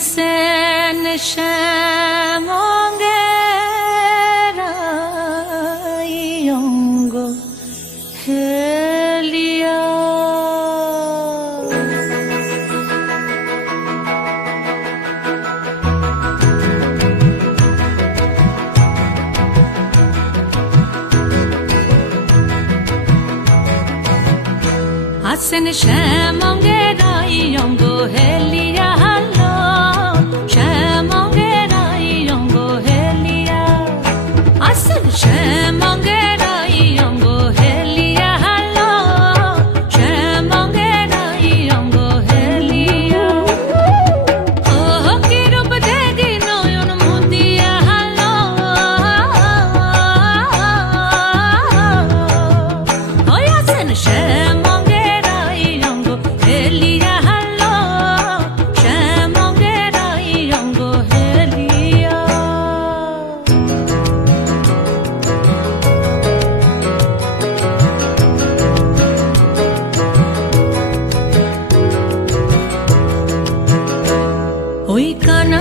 sen şemongera yongo helia Sen şemongera yongo helia 什么？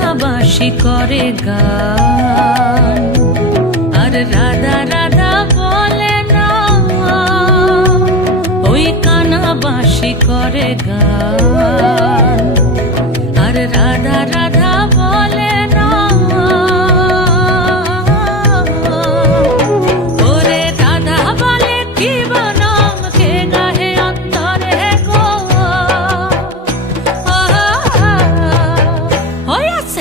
কানাবাসি করে গান। আর রাধা রাধা বলে না ওই কানাবাসি করে গান।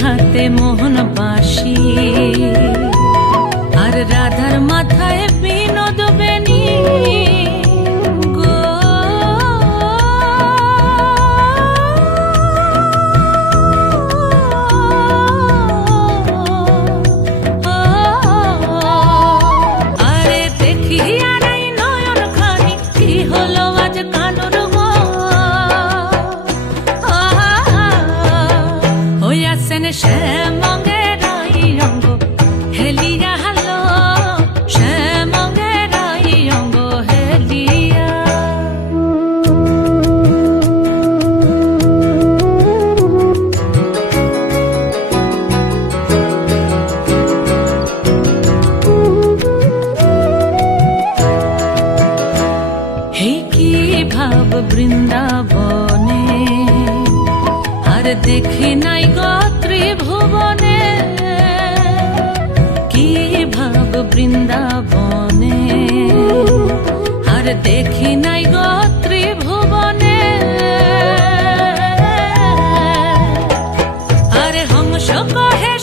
হাতে মোহন বাঁশি ভাব বৃন্দাবনে আর দেখি নাই গত্রী ভুবনে কি ভাব বৃন্দাবনে? আর দেখি নাই গত্রি ভুবনে আরে হংস কহে